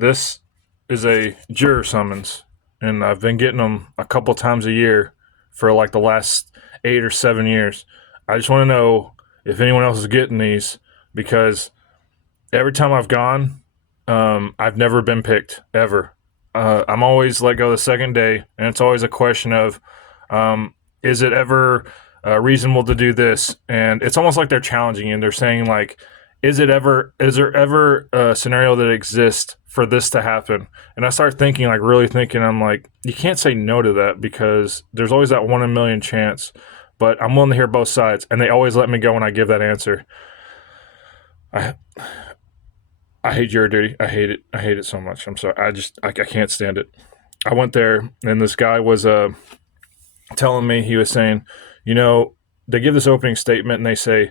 This is a juror summons, and I've been getting them a couple times a year for like the last 8 or 7 years. I just want to know if anyone else is getting these because every time I've gone, I've never been picked ever. I'm always let go the second day, and it's always a question of, is it ever reasonable to do this? And it's almost like they're challenging you, and they're saying like, is there ever a scenario that exists for this to happen? And I start thinking, like really thinking, I'm like, you can't say no to that because there's always that 1 in a million chance. But I'm willing to hear both sides, and they always let me go when I give that answer. I I hate jury duty. I hate it. I hate it so much. I'm sorry. I can't stand it. I went there, and this guy was telling me, he was saying, you know, they give this opening statement and they say,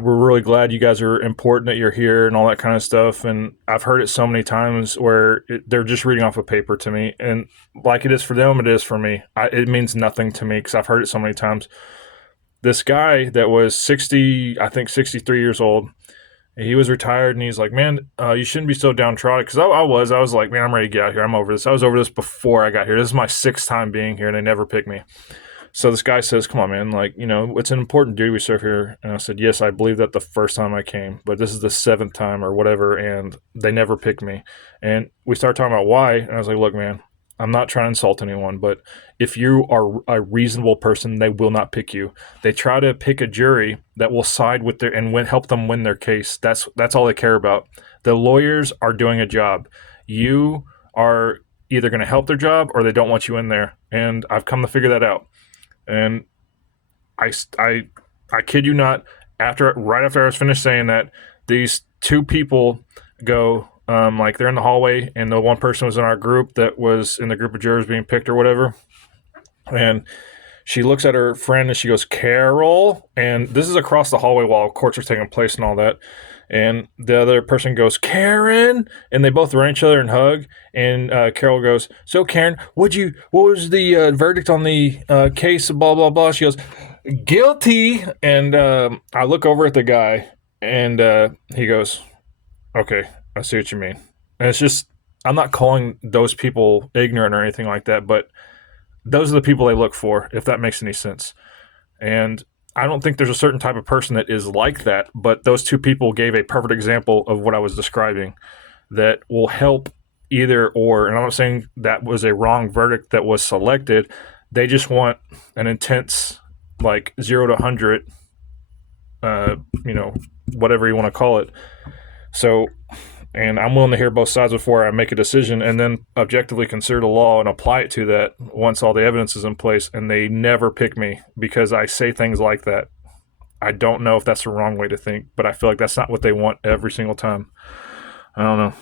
we're really glad you guys are important that you're here and all that kind of stuff. And I've heard it so many times where they're just reading off a paper to me. And like it is for them, it is for me. It means nothing to me because I've heard it so many times. This guy that was 60, I think 63 years old, he was retired, and he's like, man, you shouldn't be so downtrodden. Because I was like, man, I'm ready to get out here. I'm over this. I was over this before I got here. This is my sixth time being here, and they never picked me. So this guy says, come on, man, like, you know, it's an important duty we serve here. And I said, yes, I believe that the first time I came, but this is the seventh time or whatever, and they never picked me. And we started talking about why, and I was like, look, man, I'm not trying to insult anyone, but if you are a reasonable person, they will not pick you. They try to pick a jury that will side with their and help them win their case. That's all they care about. The lawyers are doing a job. You are either going to help their job or they don't want you in there. And I've come to figure that out. And I kid you not, right after I was finished saying that, these two people go, like they're in the hallway, and the one person was in our group that was in the group of jurors being picked or whatever. And she looks at her friend and she goes, Carol. And this is across the hallway while courts are taking place and all that. And the other person goes, Karen. And they both run each other and hug. And Carol goes, so Karen, what was the verdict on the case of blah, blah, blah? She goes, guilty. And I look over at the guy, and he goes, okay, I see what you mean. And it's just, I'm not calling those people ignorant or anything like that, but those are the people they look for, if that makes any sense. And I don't think there's a certain type of person that is like that, but those two people gave a perfect example of what I was describing that will help either or. And I'm not saying that was a wrong verdict that was selected. They just want an intense, like 0 to 100, whatever you want to call it. So, and I'm willing to hear both sides before I make a decision, and then objectively consider the law and apply it to that once all the evidence is in place. And they never pick me because I say things like that. I don't know if that's the wrong way to think, but I feel like that's not what they want every single time. I don't know.